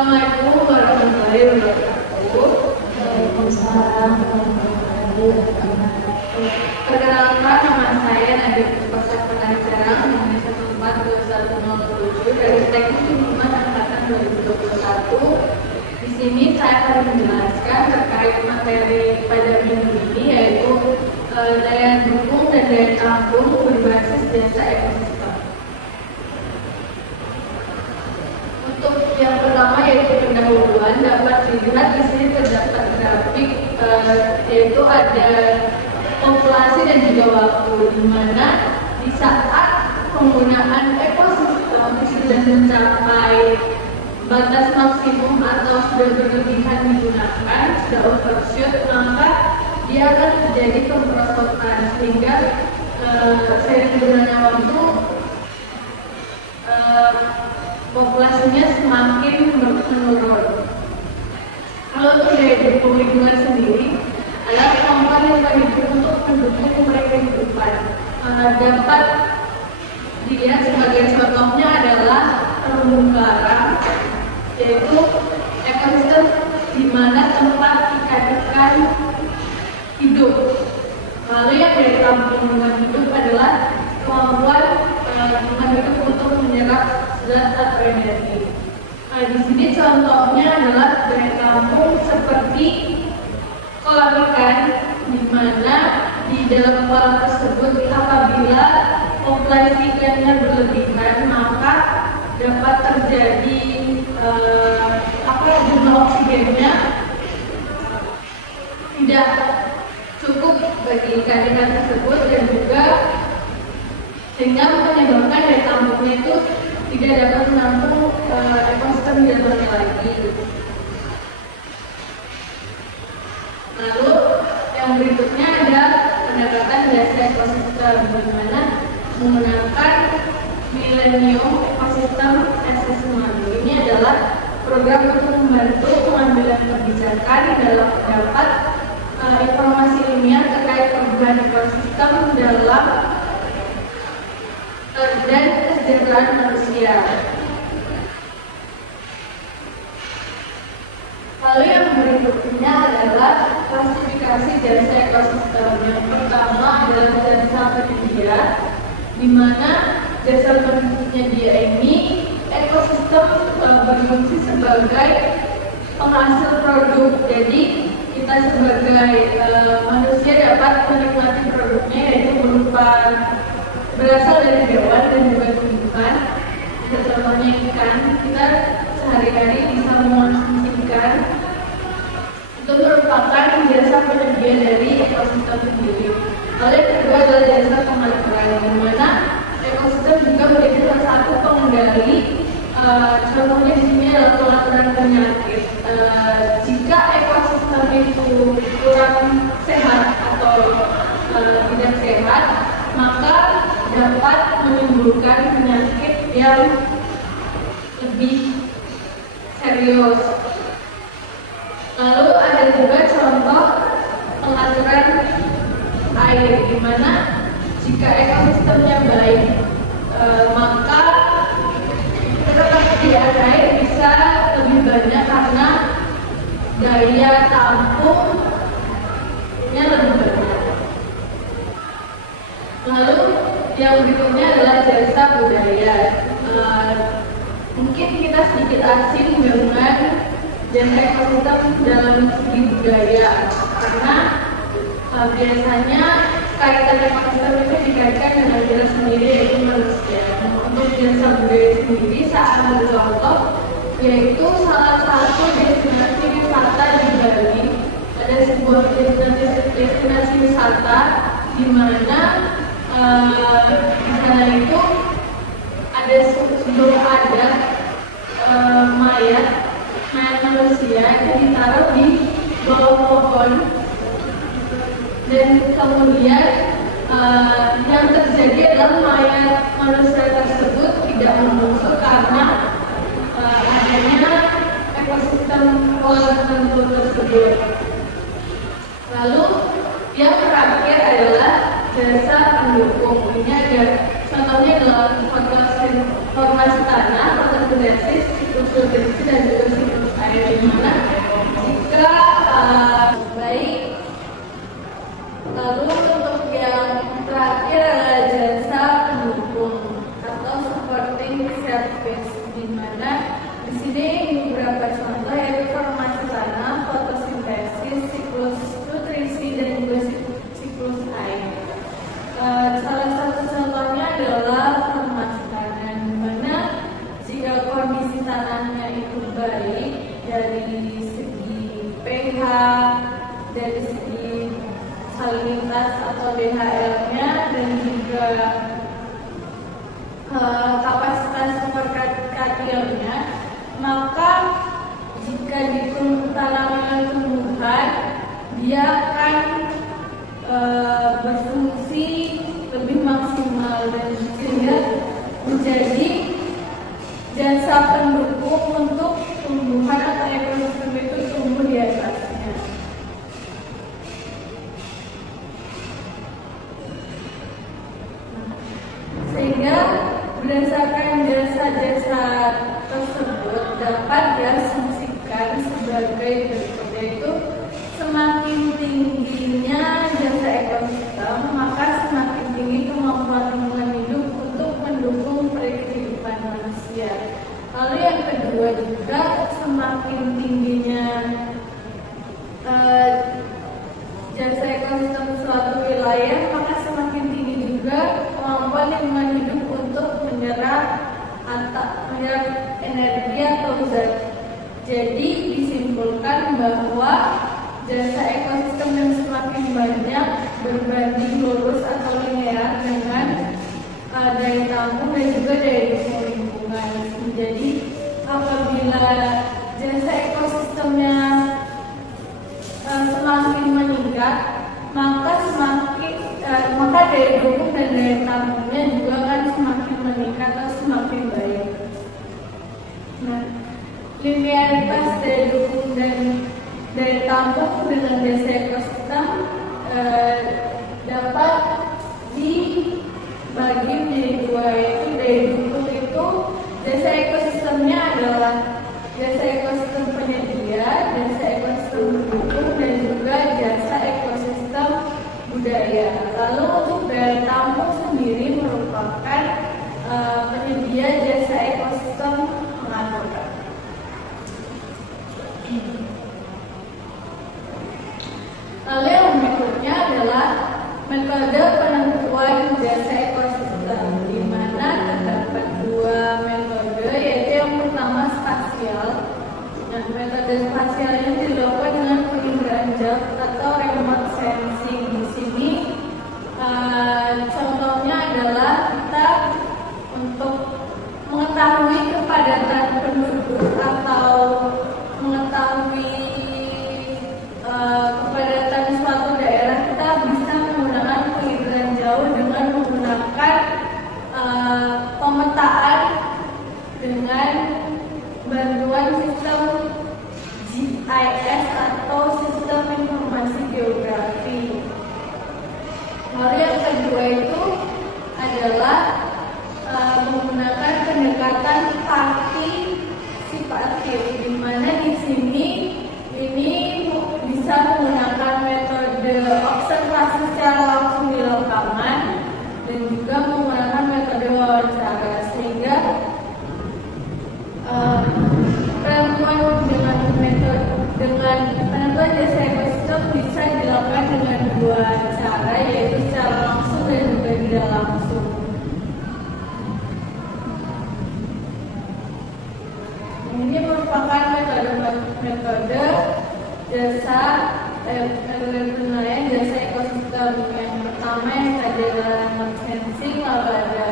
Assalamualaikum warahmatullahi wabarakatuh. Waalaikumsalam warahmatullahi wabarakatuh. Perkenalkan, nama saya Nadia Puspa Pengacara Indonesia 42107 dari Teknik Lingkungan Angkatan 2021. Di sini saya akan menjelaskan terkait materi pada minggu ini, yaitu daya dukung dan daya tampung berbasis jasa ekosistem. Untuk yang pertama yaitu pendahuluan, dapat dilihat di sini terdapat grafik, yaitu ada populasi dan juga waktu, di mana di saat penggunaan ekosistem sudah mencapai batas maksimum atau sudah berlebihan digunakan, sudah overshoot, maka dia akan terjadi pemrosotan sehingga seiring berjalannya waktu populasinya semakin menurun. Kalau untuk daya dukung lingkungan sendiri adalah kemampuan lingkungan hidup untuk mendukung kehidupan. Dapat dilihat sebagai contohnya adalah terumbu karang, yaitu ekosistem di mana tempat ikan-ikan hidup. Lalu yang dari tampung lingkungan hidup adalah kemampuan lingkungan hidup untuk menyerap zat atau energi. Di sini contohnya adalah daya tampung seperti kolam ikan, di mana di dalam kolam tersebut apabila populasi ikannya berlebihan, maka dapat terjadi jumlah oksigennya tidak cukup bagi ikan-ikan tersebut, dan juga sehingga menyebabkan daya tampungnya itu tidak dapat menampung ekosistem di dalamnya lagi. Lalu yang berikutnya ada pendekatan jasa ekosistem, di mana menggunakan Millennium Ecosystem Assessment. Ini adalah program untuk membantu pengambilan kebijakan dalam mendapat informasi ilmiah terkait perubahan ekosistem dalam dan kesejahteraan manusia. Lalu yang berikutnya adalah klasifikasi jasa ekosistem. Yang pertama adalah jasa penyedia, di mana jasa penyedia ini ekosistem berfungsi sebagai penghasil produk. Jadi kita sebagai manusia dapat menikmati produknya, yaitu berupa berasal dari hewan dan juga tumbuhan. Contohnya ikan, kita sehari-hari bisa mengonsumsi ikan. Itu merupakan jasa penyedia dari ekosistem sendiri. Lalu yang kedua adalah jasa pengaturan, di mana ekosistem juga menjadi salah satu pengendali. Contohnya di sini adalah pengaturan penyakit. Jika ekosistem itu kurang sehat atau tidak sehat, maka dapat menimbulkan penyakit yang lebih serius. Lalu ada juga contoh pengaturan air, di mana jika ekosistemnya baik, maka ketersediaan air bisa lebih banyak karena daya tampungnya lebih banyak. Lalu yang berikutnya adalah jasa budaya. Mungkin kita sedikit asing dengan jasa ekosistem dalam segi budaya, karena biasanya kaitan ekosistem itu dikaitkan dengan diri sendiri, yaitu manusia. Untuk jasa budaya sendiri, saya ambil contoh, yaitu salah satu destinasi wisata di Bali. Ada sebuah destinasi wisata di mana di sana itu ada mayat manusia yang ditaruh di bawah pohon, dan kemudian yang terjadi adalah mayat manusia tersebut tidak membusuk karena adanya ekosistem kolam tertentu tersebut. Lalu yang terakhir adalah jasa pendukung. Ini ada contohnya dalam formasi tanah, fotosintesis, siklus dan juga siklus dari segi pH, dari segi salinitas atau DHL-nya, dan juga kapasitas superkationnya, maka jika ditanami tumbuhan, dia akan berfungsi lebih maksimal dan sehingga menjadi jasa pendukung untuk tumbuhan atau ekosistem itu tumbuh di atasnya. Sehingga berdasarkan jasa-jasa tersebut dapat diasumsikan sebagai berikut, yaitu semakin tingginya jasa ekosistem, maka semakin tinggi kemampuan lingkungan hidup untuk mendukung kehidupan manusia. Lalu yang kedua juga, semakin tingginya jasa ekosistem suatu wilayah, maka semakin tinggi juga kemampuan lingkungan hidup untuk menyerap energi atau zat. Jadi disimpulkan bahwa jasa ekosistem yang semakin banyak berbanding lurus atau linear dengan daya tampung dan juga daya dukung lingkungan. Jadi apabila jasa ekosistemnya semakin meningkat, maka daya dukung dan daya tampungnya juga akan semakin meningkat atau semakin baik. Nah, linearitas daya dukung dan daya tampung dengan jasa ekosistem dapat dibagi menjadi dua, yaitu daya dukung itu jasa ekosistemnya adalah jasa ekosistem penyedia, jasa ekosistem pendukung, dan juga jasa ekosistem budaya. Lalu untuk daya tampung sendiri merupakan penyedia jasa ekosistem pengatur. Lalu yang berikutnya adalah metode penentuan jasa ekosistem, di mana terdapat dua metode, yaitu yang pertama spasial. Nah, metode spasial ini dilakukan dengan penginderaan jauh atau remote sensing. Di sini contohnya adalah kita untuk mengetahui kepadatan penduduk atau mengetahui kepadatan suatu daerah, kita bisa menggunakan penginderaan jauh dengan menggunakan pemetaan dengan bantuan sistem GIS atau sistem informasi geografi. Lalu yang kedua itu adalah menggunakan pendekatan partisipatif, di mana di sini ini bisa menggunakan metode observasi secara langsung di lapangan dan juga menggunakan metode wawancara, sehingga penentuan jasa ekosistem bisa dilakukan dengan dua cara, yaitu secara langsung dan juga tidak langsung. Ini merupakan metode jasa penilaian jasa ekosistem. Yang pertama yang tadi adalah remote sensing, lalu ada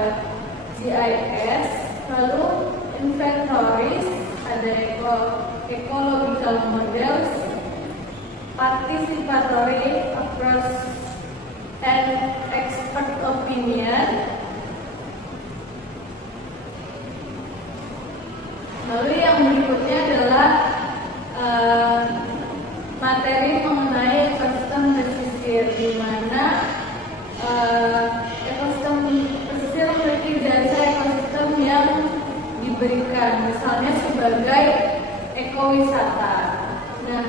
GIS, lalu inventories, ada ecological models, participatory approach, and expert opinion. Lalu yang berikutnya adalah materi mengenai ekosistem pesisir, di mana ekosistem pesisir memiliki jasa ekosistem yang diberikan, misalnya sebagai ekowisata. Nah,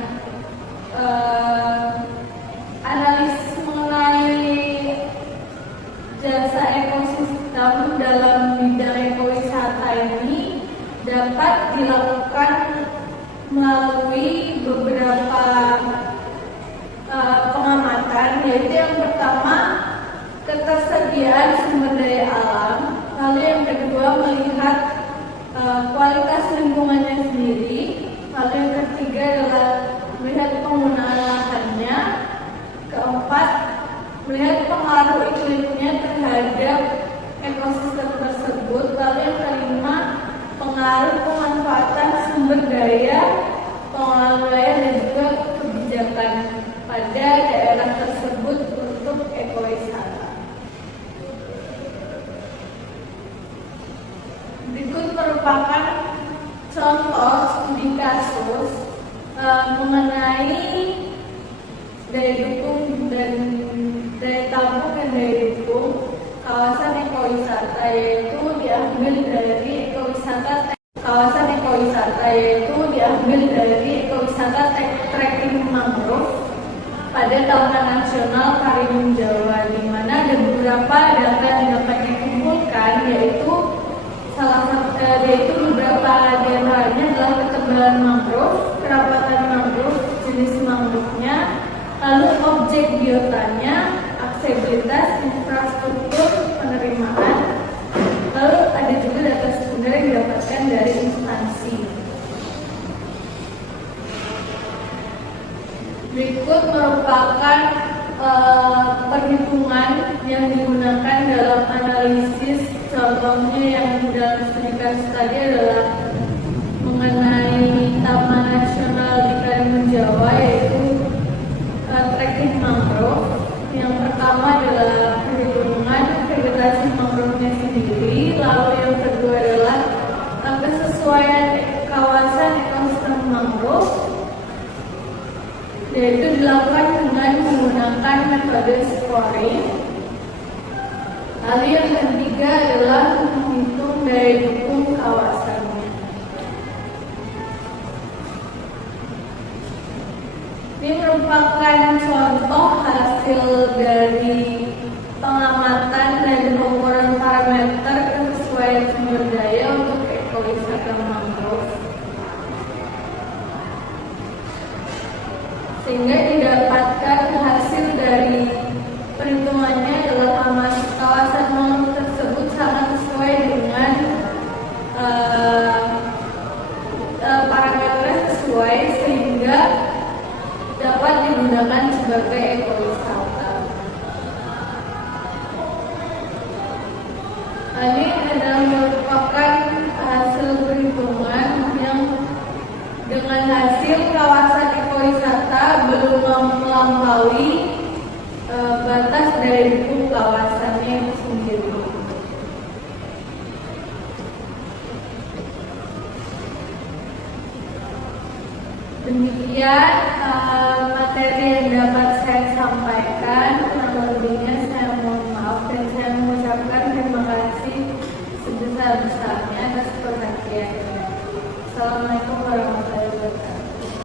analisis mengenai jasa ekosistem dalam bidang ekowisata ini dapat dilakukan melalui beberapa pengamatan, yaitu yang pertama ketersediaan sumber daya alam, lalu yang kedua melihat kualitas lingkungannya sendiri, lalu yang ketiga pada daerah tersebut untuk ekowisata. Berikut merupakan contoh studi kasus mengenai daya dukung dan daya tampung dan daya dukung kawasan ekowisata, yaitu diambil dari kawasan ekowisata trekking mangrove pada Tahunan Nasional Karimun Jawa, di mana ada beberapa data yang dapat dikumpulkan, yaitu beberapa di antaranya adalah ketebalan mangrove, kerapatan mangrove, jenis mangrove-nya, lalu objek biotanya, aksesibilitas, infrastruktur penerimaan, lalu ada juga data sekunder yang didapatkan dari instansi. Berikut merupakan perhitungan yang digunakan dalam analisis. Contohnya yang dalam studi kasus tadi adalah mengenai Taman Nasional di Karimun Jawa, yaitu trekking mangrove. Yang pertama adalah perhitungan vegetasi mangrove-nya sendiri, lalu yang kedua adalah kesesuaian kawasan ekosistem mangrove, yaitu dilakukan dengan menggunakan metode scoring. Lalu yang ketiga adalah menghitung daya dukung kawasannya. Ini merupakan contoh hasil dari pengamatan dan pengukuran parameter kesesuaian sumber daya untuk ekowisata mangrove, sehingga didapatkan hasil dari perhitungannya adalah kawasan mangrove tersebut sangat sesuai dengan parameter sesuai, sehingga dapat digunakan sebagai ekowisata. Ini adalah merupakan hasil perhitungan yang dengan hasil kawasan ekowisata belum melampaui batas dari dukung kawasannya itu sendiri. Demikian materi yang dapat saya sampaikan. Kurang lebihnya saya mohon maaf dan saya mengucapkan terima kasih sebesar-besarnya atas perhatiannya. Assalamualaikum warahmatullahi wabarakatuh.